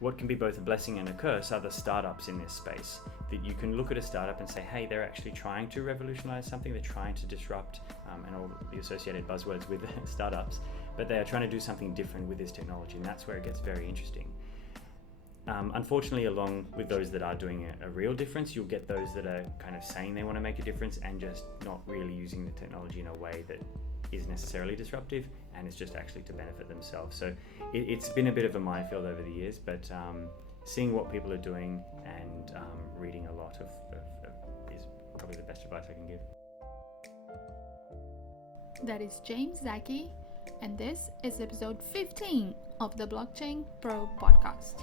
what can be both a blessing and a curse are the startups in this space. That you can look at a startup and say, hey, they're actually trying to revolutionize something, they're trying to disrupt, and all the associated buzzwords with startups, but they are trying to do something different with this technology, and that's where it gets very interesting. Unfortunately, along with those that are doing a real difference, you'll get those that are kind of saying they want to make a difference and just not really using the technology in a way that is necessarily disruptive, and it's just actually to benefit themselves. So it's been a bit of a minefield over the years, but seeing what people are doing and reading a lot of is probably the best advice I can give. That is James Zaki, and this is episode 15 of the Blockchain Pro podcast.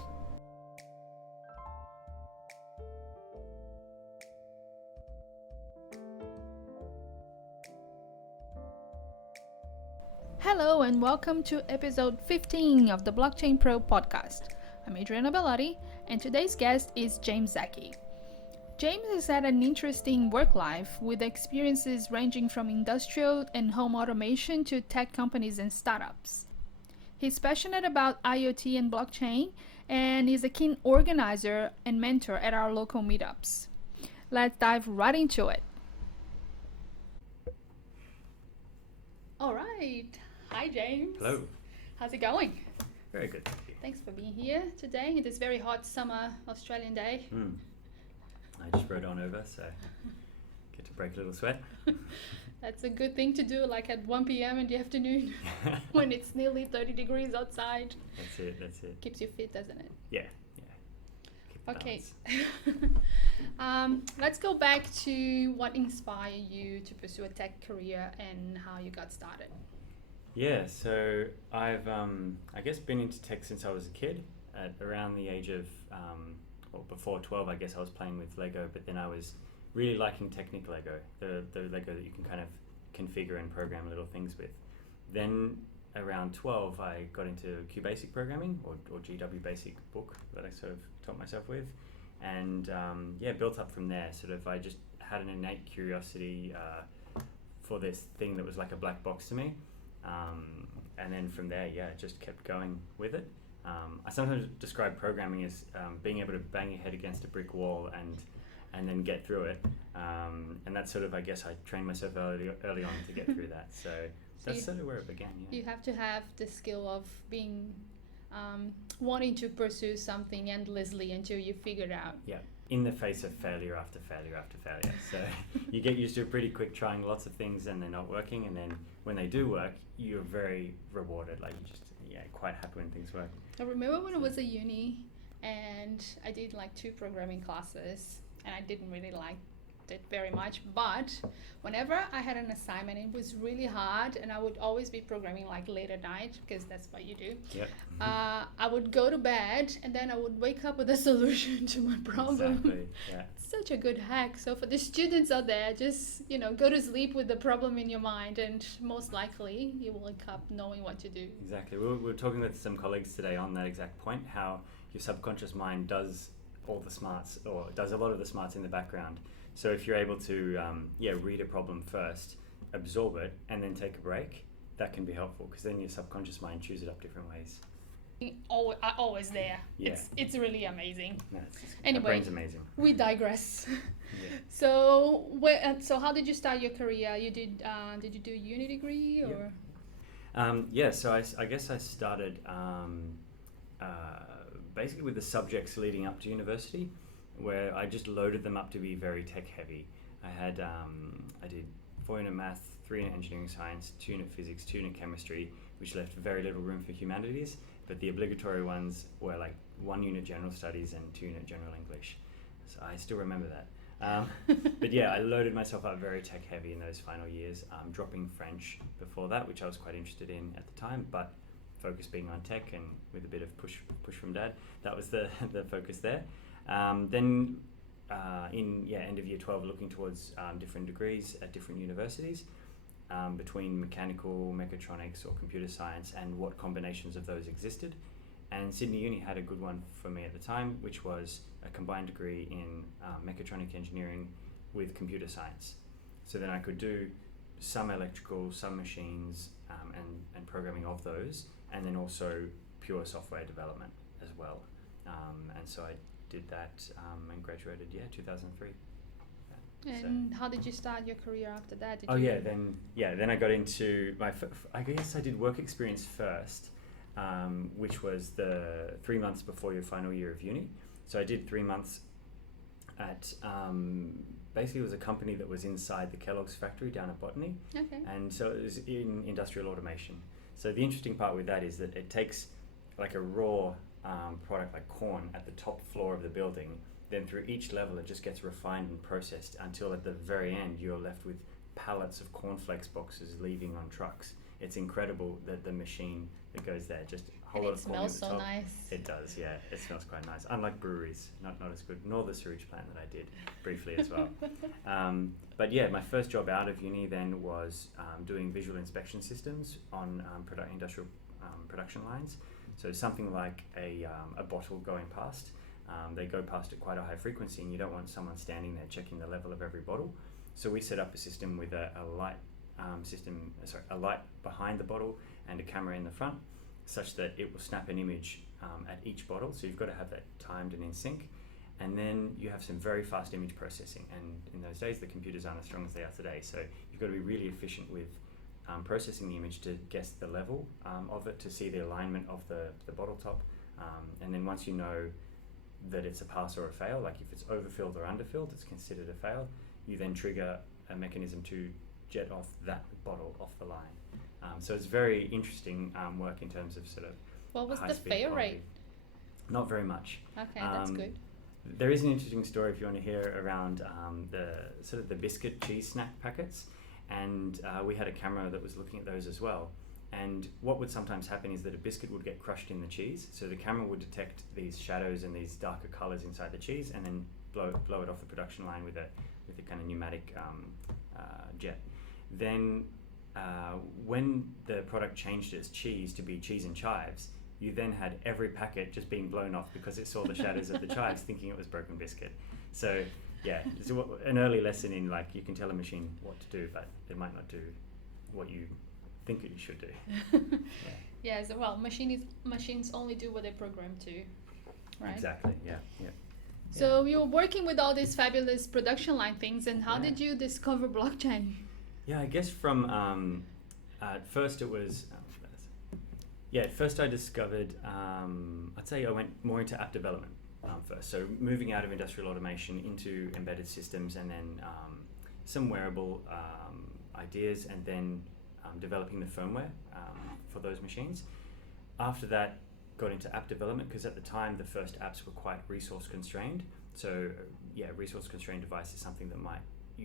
Hello and welcome to episode 15 of the Blockchain Pro podcast. I'm Adriana and today's guest is James Zaki. James has had an interesting work life with experiences ranging from industrial and home automation to tech companies and startups. He's passionate about IoT and blockchain and is a keen organizer and mentor at our local meetups. Let's dive right into it. All right. Hi, James. Hello. How's it going? Very good, thank you. Thanks for being here today, this very hot summer Australian day. I just rode on over, so get to break a little sweat. That's a good thing to do, like at 1 p.m. in the afternoon when it's nearly 30 degrees outside. That's it. Keeps you fit, doesn't it? Yeah. Okay. Let's go back to what inspired you to pursue a tech career and how you got started. Yeah, so I've I guess been into tech since I was a kid. At around the age of before 12, I guess I was playing with Lego, but then I was really liking Technic Lego, the Lego that you can kind of configure and program little things with. Then around 12, I got into QBasic programming or GW Basic book that I sort of taught myself with, and built up from there. Sort of, I just had an innate curiosity for this thing that was like a black box to me. And then from there, just kept going with it. I sometimes describe programming as being able to bang your head against a brick wall and then get through it. And that's sort of, I guess, I trained myself early on to get through that. So that's sort of where it began. Yeah. You have to have the skill of being wanting to pursue something endlessly until you figure it out. Yeah. In the face of failure after failure after failure. So you get used to it pretty quick, trying lots of things and they're not working, and then when they do work, you're very rewarded. Like you just quite happy when things work. I remember when I was at uni and I did like 2 programming classes and I didn't really like it very much, but whenever I had an assignment, it was really hard and I would always be programming like late at night because that's what you do. Yep. I would go to bed and then I would wake up with a solution to my problem. Exactly. Yeah. Such a good hack. So for the students out there, just go to sleep with the problem in your mind and most likely you will wake up knowing what to do. Exactly. We were talking with some colleagues today on that exact point, how your subconscious mind does all the smarts, or does a lot of the smarts in the background. So if you're able to read a problem first, absorb it, and then take a break, that can be helpful because then your subconscious mind chews it up different ways. Always there. Yeah. It's really amazing. No, anyway, my brain's amazing. We digress. Yeah. So how did you start your career? You did you do a uni degree or? So I guess I started basically with the subjects leading up to university, where I just loaded them up to be very tech heavy. I did 4 unit math, 3 unit engineering science, 2 unit physics, 2 unit chemistry, which left very little room for humanities, but the obligatory ones were like 1 unit general studies and 2 unit general English. So I still remember that. But yeah, I loaded myself up very tech heavy in those final years, dropping French before that, which I was quite interested in at the time, but focus being on tech and with a bit of push from dad, that was the focus there. Then end of year 12, looking towards different degrees at different universities, between mechanical, mechatronics or computer science, and what combinations of those existed. And Sydney Uni had a good one for me at the time, which was a combined degree in mechatronic engineering with computer science. So then I could do some electrical, some machines, and programming of those, and then also pure software development as well. and so I did that and graduated 2003. And how did you start your career after that? Then I got into I guess I did work experience first, which was the 3 months before your final year of uni. So I did 3 months at basically it was a company that was inside the Kellogg's factory down at Botany. Okay. And so it was in industrial automation. So the interesting part with that is that it takes like a raw product like corn at the top floor of the building. Then through each level, it just gets refined and processed until at the very end, you're left with pallets of cornflakes boxes leaving on trucks. It's incredible that the machine that goes there, just a whole lot of corn at the top. It smells so nice. It does, yeah. It smells quite nice. Unlike breweries, not as good, nor the sewage plant that I did briefly as well. But yeah, my first job out of uni then was doing visual inspection systems on industrial production lines. So something like a bottle going past. They go past at quite a high frequency, and you don't want someone standing there checking the level of every bottle. So we set up a system with a light light behind the bottle and a camera in the front, such that it will snap an image at each bottle. So you've got to have that timed and in sync, and then you have some very fast image processing. And in those days, the computers aren't as strong as they are today. So you've got to be really efficient with processing the image to guess the level of it, to see the alignment of the bottle top, and then once you know that it's a pass or a fail, like if it's overfilled or underfilled, it's considered a fail. You then trigger a mechanism to jet off that bottle off the line. So it's very interesting work in terms of sort of what was the fail rate? Not very much. Okay, that's good. There is an interesting story if you want to hear around the sort of the biscuit cheese snack packets, and we had a camera that was looking at those as well. And what would sometimes happen is that a biscuit would get crushed in the cheese, so the camera would detect these shadows and these darker colours inside the cheese, and then blow it off the production line with a kind of pneumatic jet. Then when the product changed its cheese to be cheese and chives, you then had every packet just being blown off because it saw the shadows of the chives, thinking it was broken biscuit. So yeah, it's an early lesson in, like, you can tell a machine what to do, but it might not do what you think it should do. Yeah. So, well, machines only do what they're programmed to, right? Exactly. Yeah. So you're working with all these fabulous production line things, and how did you discover blockchain? Yeah, I guess from at first it was at first I discovered I'd say I went more into app development first. So moving out of industrial automation into embedded systems, and then some wearable ideas, and then developing the firmware for those machines. After that, got into app development, because at the time the first apps were quite resource constrained. So resource constrained device is something that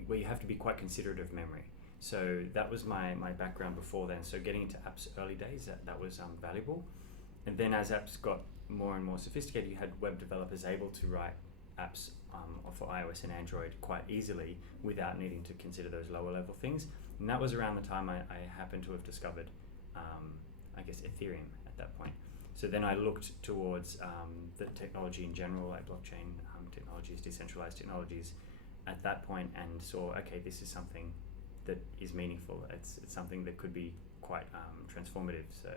where you have to be quite considerate of memory. So that was my background before then. So getting into apps early days, that was valuable. And then as apps got more and more sophisticated, you had web developers able to write apps for iOS and Android quite easily without needing to consider those lower level things. And that was around the time I happened to have discovered, I guess, Ethereum at that point. So then I looked towards the technology in general, like blockchain technologies, decentralized technologies at that point, and saw, okay, this is something that is meaningful. It's something that could be quite transformative. So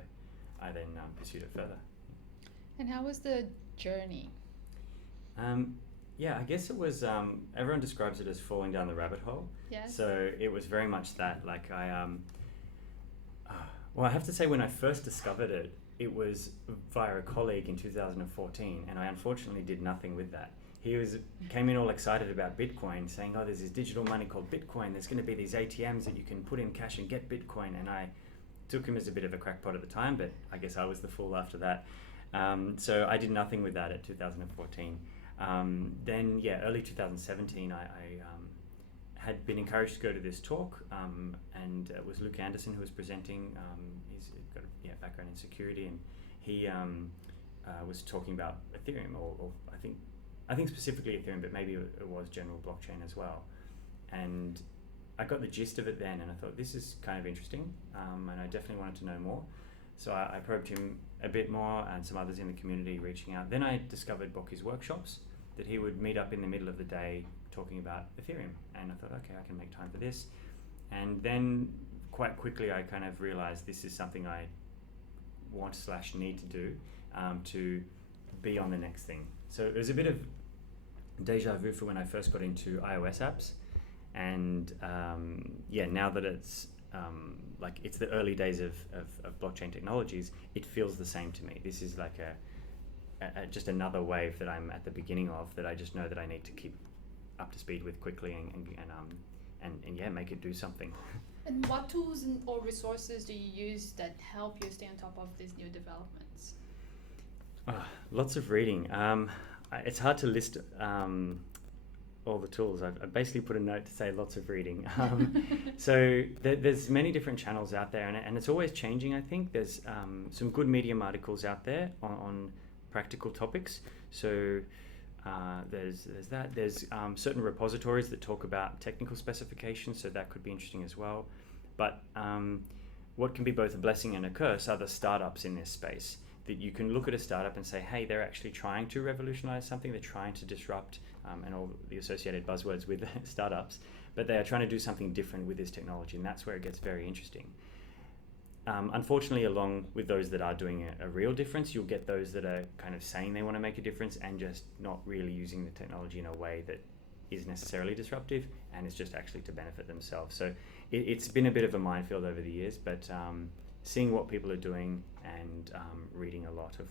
I then pursued it further. And how was the journey? I guess it was, everyone describes it as falling down the rabbit hole. Yes. So it was very much that, like I have to say, when I first discovered it, it was via a colleague in 2014, and I unfortunately did nothing with that. He came in all excited about Bitcoin, saying, oh, there's this digital money called Bitcoin, there's going to be these ATMs that you can put in cash and get Bitcoin, and I took him as a bit of a crackpot at the time, but I guess I was the fool after that. So I did nothing with that at 2014. Then, early 2017, I had been encouraged to go to this talk, and it was Luke Anderson who was presenting. He's got a background in security, and he was talking about Ethereum, or I think specifically Ethereum, but maybe it was general blockchain as well. And I got the gist of it then, and I thought, this is kind of interesting, and I definitely wanted to know more. So I probed him a bit more, and some others in the community reaching out. Then I discovered Boki's workshops, that he would meet up in the middle of the day talking about Ethereum. And I thought, okay, I can make time for this. And then quite quickly I kind of realized this is something I want/need to do, to be on the next thing. So it was a bit of deja vu for when I first got into iOS apps, and now that it's it's the early days of blockchain technologies, it feels the same to me. This is like just another wave that I'm at the beginning of, that I just know that I need to keep up to speed with quickly and make it do something. And what tools or resources do you use that help you stay on top of these new developments? Lots of reading. It's hard to list all the tools. I've basically put a note to say lots of reading. So there's many different channels out there, and it's always changing. I think there's some good Medium articles out there on practical topics. So there's that. There's certain repositories that talk about technical specifications, so that could be interesting as well. But what can be both a blessing and a curse are the startups in this space. That you can look at a startup and say, hey, they're actually trying to revolutionize something, they're trying to disrupt, and all the associated buzzwords with startups, but they are trying to do something different with this technology, and that's where it gets very interesting. Unfortunately, along with those that are doing a real difference, you'll get those that are kind of saying they want to make a difference and just not really using the technology in a way that is necessarily disruptive, and it's just actually to benefit themselves. So it's been a bit of a minefield over the years, but seeing what people are doing and reading a lot of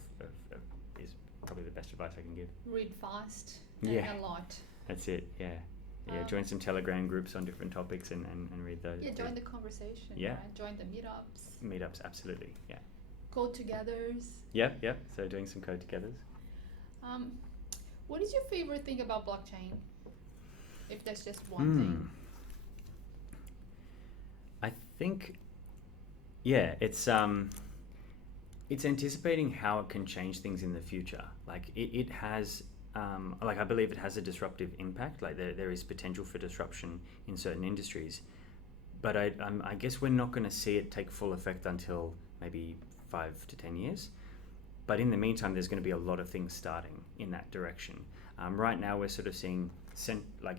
is probably the best advice I can give. Read fast and a lot. That's it, yeah. Join some Telegram groups on different topics and read those. Yeah, join the conversation, right? Join the meetups. Meetups, absolutely, yeah. Code togethers. Yep, so doing some code togethers. What is your favorite thing about blockchain? If there's just one thing. I think, it's anticipating how it can change things in the future. Like it has, I believe it has a disruptive impact. Like there is potential for disruption in certain industries, but I guess we're not going to see it take full effect until maybe 5 to 10 years. But in the meantime, there's going to be a lot of things starting in that direction. Right now, we're sort of seeing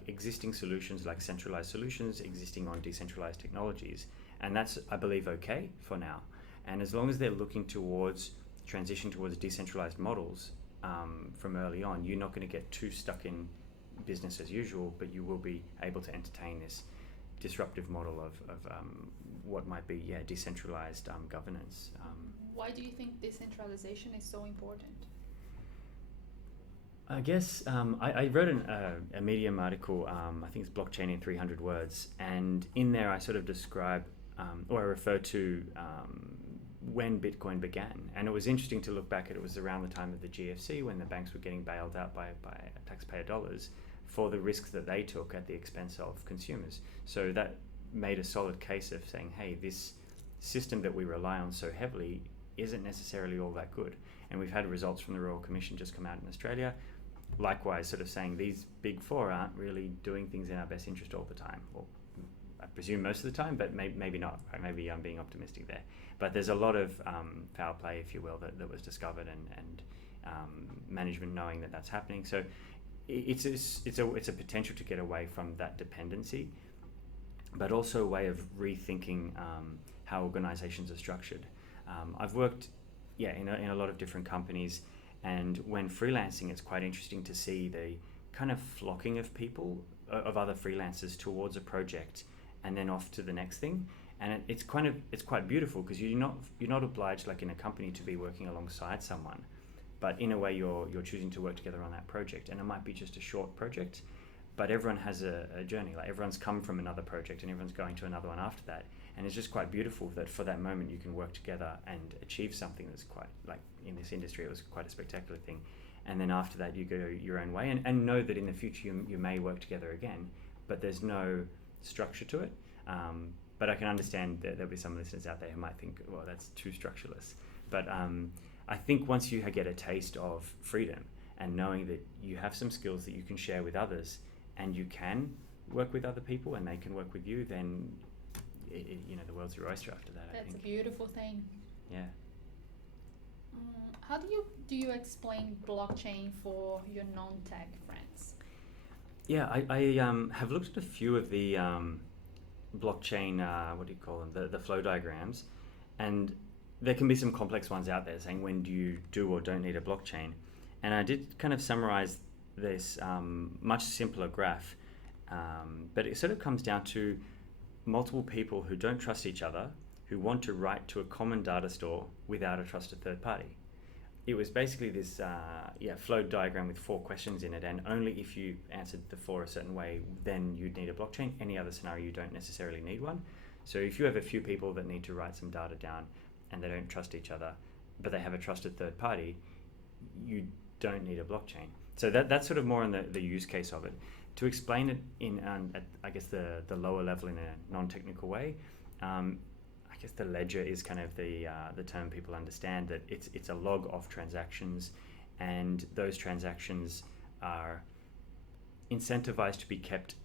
existing solutions, like centralized solutions, existing on decentralized technologies. And that's, I believe, okay for now. And as long as they're looking towards transition towards decentralized models from early on, you're not going to get too stuck in business as usual, but you will be able to entertain this disruptive model of what might be decentralized governance. Why do you think decentralization is so important? I guess I wrote a Medium article, I think it's Blockchain in 300 Words, and in there I sort of describe, or I refer to when Bitcoin began. And it was interesting to look back at it. Was around the time of the GFC, when the banks were getting bailed out by taxpayer dollars for the risks that they took at the expense of consumers. So that made a solid case of saying, hey, this system that we rely on so heavily isn't necessarily all that good. And we've had results from the Royal Commission just come out in Australia, likewise sort of saying these big four aren't really doing things in our best interest all the time. Well, I presume most of the time, but maybe not. Maybe I'm being optimistic there. But there's a lot of foul play, if you will, that was discovered, and management knowing that that's happening. So it's a potential to get away from that dependency, but also a way of rethinking how organizations are structured. I've worked in a lot of different companies, and when freelancing, it's quite interesting to see the kind of flocking of people, of other freelancers towards a project and then off to the next thing. And it's quite beautiful, because you're not obliged, like in a company, to be working alongside someone, but in a way you're choosing to work together on that project. And it might be just a short project, but everyone has a journey. Like everyone's come from another project and everyone's going to another one after that. And it's just quite beautiful that for that moment you can work together and achieve something that's quite, like in this industry, it was quite a spectacular thing. And then after that you go your own way, and know that in the future you may work together again, but there's no structure to it. But I can understand that there'll be some listeners out there who might think, well, that's too structureless. But I think once you get a taste of freedom and knowing that you have some skills that you can share with others, and you can work with other people and they can work with you, then the world's your oyster after that. That's a beautiful thing. Yeah. How do you explain blockchain for your non-tech friends? Yeah, I have looked at a few of the blockchain, what do you call them, the flow diagrams, and there can be some complex ones out there saying when do you do or don't need a blockchain. And I did kind of summarize this much simpler graph, but it sort of comes down to multiple people who don't trust each other, who want to write to a common data store without a trusted third party. It was basically this flow diagram with 4 questions in it, and only if you answered the 4 a certain way, then you'd need a blockchain. Any other scenario, you don't necessarily need one. So if you have a few people that need to write some data down and they don't trust each other, but they have a trusted third party, you don't need a blockchain. So that's sort of more on the use case of it. To explain it in, at, I guess, the lower level in a non-technical way, I guess the ledger is kind of the term people understand, that it's a log of transactions, and those transactions are incentivized to be kept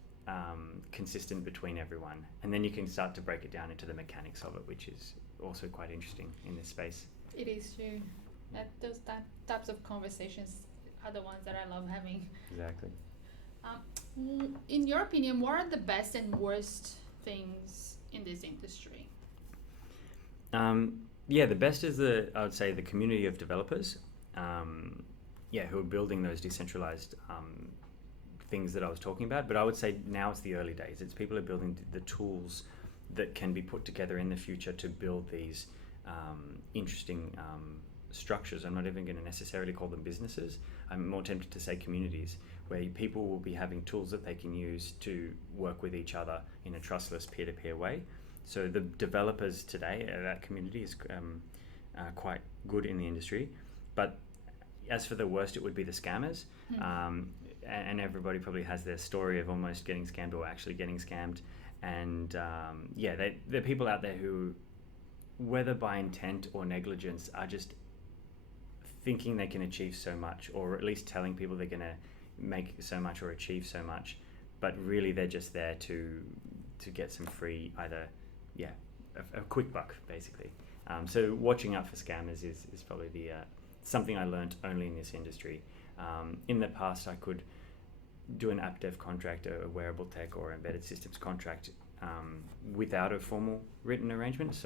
consistent between everyone. And then you can start to break it down into the mechanics of it, which is also quite interesting in this space. It is true. Those types of conversations are the ones that I love having. Exactly. In your opinion, what are the best and worst things in this industry? The best is I would say the community of developers, who are building those decentralized things that I was talking about. But I would say now it's the early days. It's people are building the tools that can be put together in the future to build these interesting structures. I'm not even going to necessarily call them businesses. I'm more tempted to say communities, where people will be having tools that they can use to work with each other in a trustless peer-to-peer way. So the developers today, that community is quite good in the industry. But as for the worst, it would be the scammers. And everybody probably has their story of almost getting scammed or actually getting scammed. And there are people out there who, whether by intent or negligence, are just thinking they can achieve so much, or at least telling people they're going to make so much or achieve so much, but really they're just there to get some free, either a quick buck basically. So watching out for scammers is probably the something I learned only in this industry. In the past, I could do an app dev contract, a wearable tech or embedded systems contract without a formal written arrangement.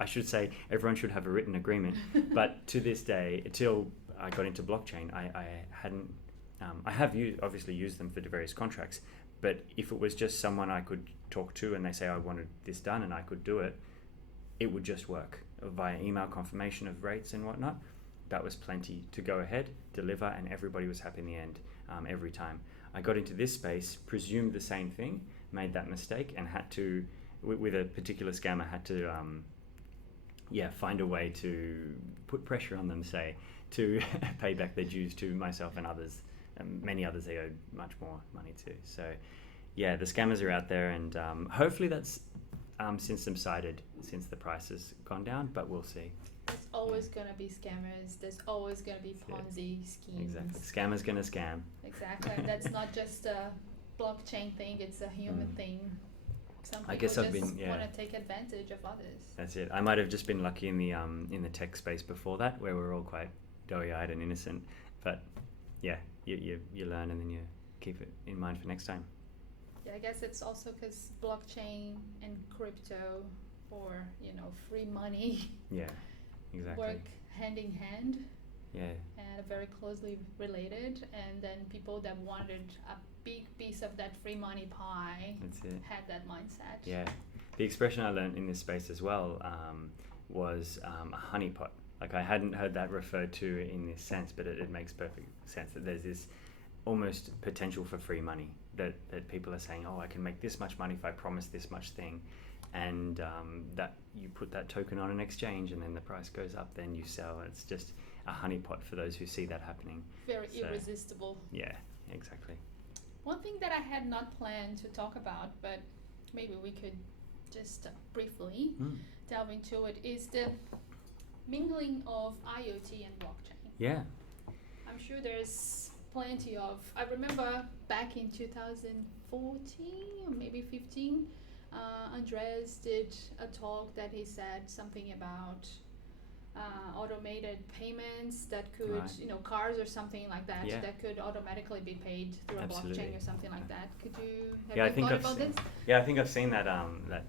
I should say everyone should have a written agreement, but to this day, until I got into blockchain, I hadn't. I have obviously used them for various contracts, but if it was just someone I could talk to and they say I wanted this done and I could do it, it would just work via email confirmation of rates and whatnot. That was plenty to go ahead, deliver, and everybody was happy in the end every time. I got into this space, presumed the same thing, made that mistake, and had to, with a particular scammer, had to find a way to put pressure on them, say, to pay back their dues to myself and others. Many others they owed much more money to. So the scammers are out there, and hopefully that's since subsided, since the price has gone down, but we'll see. There's always going to be scammers. There's always going to be Ponzi schemes. Exactly. Scammer's going to scam. Exactly. That's not just a blockchain thing. It's a human thing. Some people want to take advantage of others. That's it. I might have just been lucky in the tech space before that, where we're all quite doughy-eyed and innocent. But you learn, and then you keep it in mind for next time. Yeah, I guess it's also because blockchain and crypto, or free money, exactly, work hand in hand. And are very closely related. And then people that wanted a big piece of that free money pie had that mindset. Yeah, the expression I learned in this space as well was a honeypot. Like, I hadn't heard that referred to in this sense, but it makes perfect sense that there's this almost potential for free money, that people are saying, I can make this much money if I promise this much thing, and that you put that token on an exchange and then the price goes up, then you sell. It's just a honeypot for those who see that happening. Very irresistible. Yeah, exactly. One thing that I had not planned to talk about, but maybe we could just briefly delve into it, is the mingling of IoT and blockchain. Yeah. I'm sure there's plenty of, I remember back in 2014 or maybe 15, Andres did a talk that he said something about automated payments that could, cars or something like that, that could automatically be paid through a blockchain or something like that. Could you have thought about this? Yeah, I think I've seen that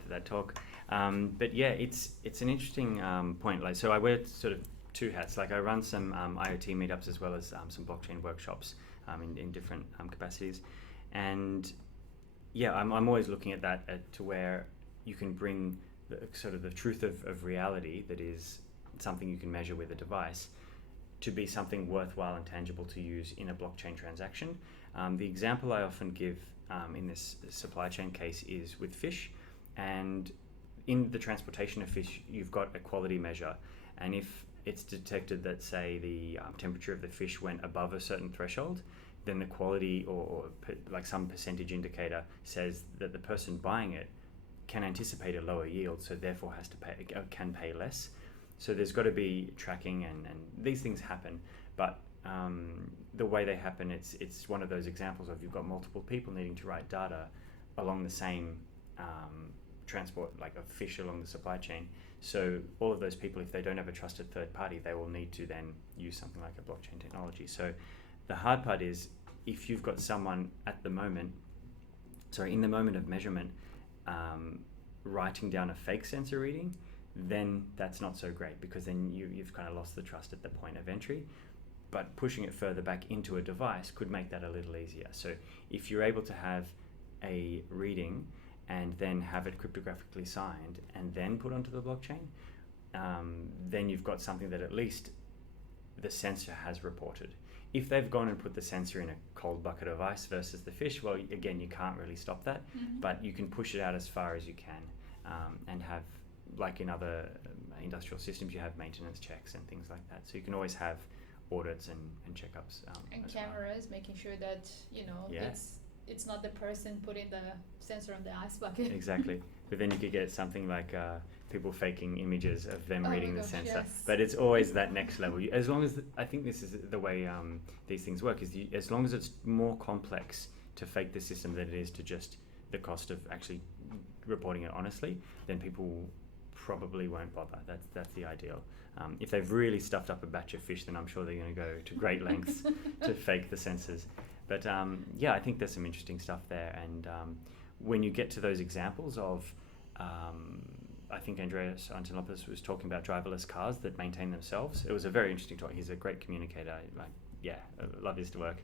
that talk. But it's an interesting point. Like, so I worked sort of two hats. Like I run some IoT meetups as well as some blockchain workshops in different capacities, and yeah, I'm always looking at that to where you can bring the truth of reality, that is something you can measure with a device, to be something worthwhile and tangible to use in a blockchain transaction. The example I often give in this supply chain case is with fish, and in the transportation of fish, you've got a quality measure, and if it's detected that, say, the temperature of the fish went above a certain threshold, then the quality or like some percentage indicator says that the person buying it can anticipate a lower yield, so therefore can pay less. So there's got to be tracking, and these things happen, but the way they happen, it's one of those examples of you've got multiple people needing to write data along the same transport, like of fish along the supply chain. So all of those people, if they don't have a trusted third party, they will need to then use something like a blockchain technology. So the hard part is, if you've got someone in the moment of measurement, writing down a fake sensor reading, then that's not so great, because then you've kind of lost the trust at the point of entry. But pushing it further back into a device could make that a little easier. So if you're able to have a reading and then have it cryptographically signed and then put onto the blockchain, then you've got something that at least the sensor has reported. If they've gone and put the sensor in a cold bucket of ice versus the fish, well, again, you can't really stop that, but you can push it out as far as you can, and have, like in other industrial systems, you have maintenance checks and things like that. So you can always have audits and checkups. And cameras, making sure that, it's not the person putting the sensor on the ice bucket. Exactly. But then you could get something like people faking images of them reading the sensor. Yes. But it's always that next level. As long as, I think this is the way these things work, is as long as it's more complex to fake the system than it is to just the cost of actually reporting it honestly, then people probably won't bother. That's the ideal. If they've really stuffed up a batch of fish, then I'm sure they're going to go to great lengths to fake the sensors. But I think there's some interesting stuff there. And when you get to those examples of, I think Andreas Antonopoulos was talking about driverless cars that maintain themselves. It was a very interesting talk. He's a great communicator. I love his work.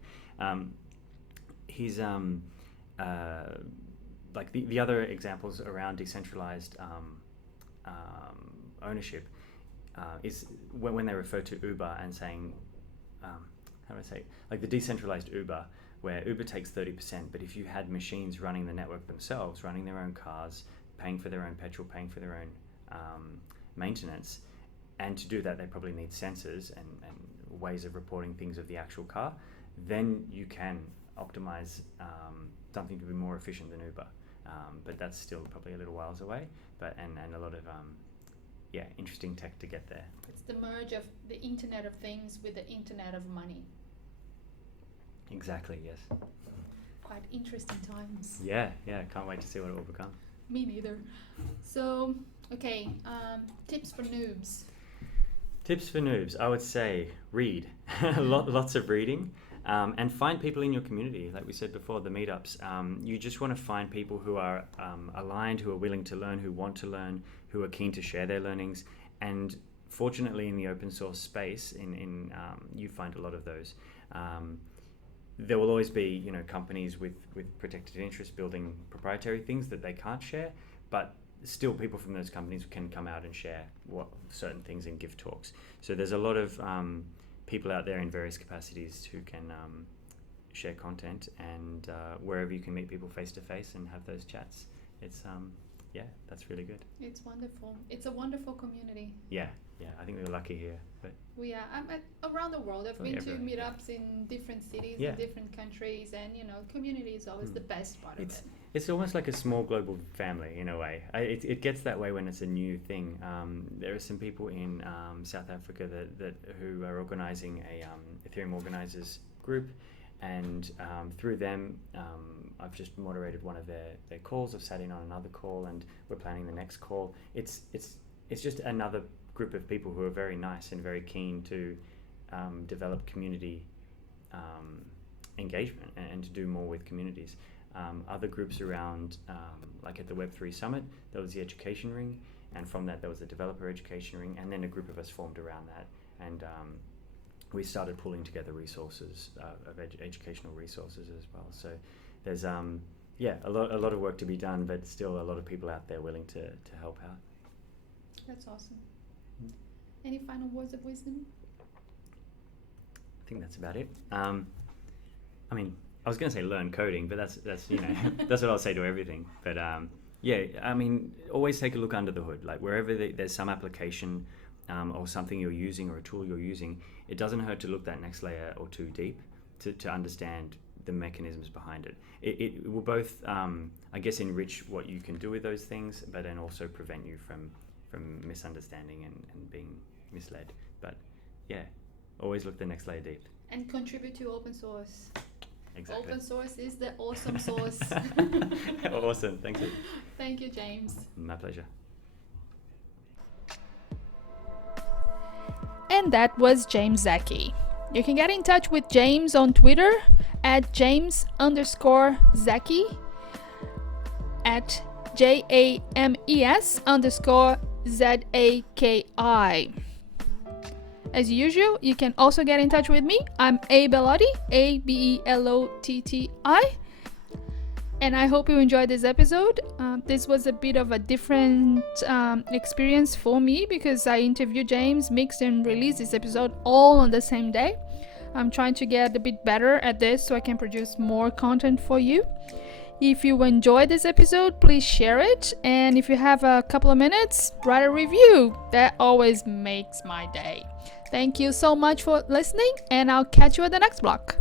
He's like the other examples around decentralized ownership is when they refer to Uber and saying, how do I say, like the decentralized Uber, where Uber takes 30%, but if you had machines running the network themselves, running their own cars, paying for their own petrol, paying for their own maintenance, and to do that they probably need sensors and ways of reporting things of the actual car, then you can optimize something to be more efficient than Uber. But that's still probably a little whiles away, and a lot of interesting tech to get there. It's the merge of the Internet of Things with the Internet of Money. Exactly, yes. Quite interesting times. Yeah, can't wait to see what it will become. Me neither. So, okay, tips for noobs. Tips for noobs, I would say read. Lots of reading. And find people in your community. Like we said before, the meetups. You just want to find people who are aligned, who are willing to learn, who want to learn, who are keen to share their learnings. And fortunately, in the open source space, you find a lot of those. There will always be, companies with protected interests building proprietary things that they can't share, but still people from those companies can come out and share certain things and give talks. So there's a lot of people out there in various capacities who can share content, and wherever you can meet people face to face and have those chats, it's that's really good. It's wonderful. It's a wonderful community. Yeah, I think we're lucky here. But we are. I'm around the world. I've been to meetups in different cities, in different countries, and community is always the best part of it. It's almost like a small global family in a way. It gets that way when it's a new thing. There are some people in South Africa who are organising a Ethereum organisers group, and through them, I've just moderated one of their calls. I've sat in on another call, and we're planning the next call. It's just another group of people who are very nice and very keen to develop community engagement and to do more with communities. Other groups around, like at the Web3 Summit, there was the education ring, and from that there was the developer education ring, and then a group of us formed around that. and we started pulling together resources of educational resources as well. So there's a lot of work to be done, but still a lot of people out there willing to help out. That's awesome. Any final words of wisdom? I think that's about it. I mean, I was going to say learn coding, but that's that's what I'll say to everything. But I mean, always take a look under the hood. Like wherever there's some application or something you're using or a tool you're using, it doesn't hurt to look that next layer or two deep to understand the mechanisms behind it. It will both, I guess, enrich what you can do with those things, but then also prevent you from misunderstanding and being misled. But yeah, always look the next layer deep. And contribute to open source. Exactly. Open source is the awesome source. Awesome, thank you. Thank you, James. My pleasure. And that was James Zaki. You can get in touch with James on Twitter at James_Zaki, at JAMES_ZAKI. As usual, you can also get in touch with me. I'm Belotti, ABELOTTI. And I hope you enjoyed this episode. This was a bit of a different experience for me because I interviewed James, mixed and released this episode all on the same day. I'm trying to get a bit better at this so I can produce more content for you. If you enjoyed this episode, please share it. And if you have a couple of minutes, write a review. That always makes my day. Thank you so much for listening, and I'll catch you at the next block.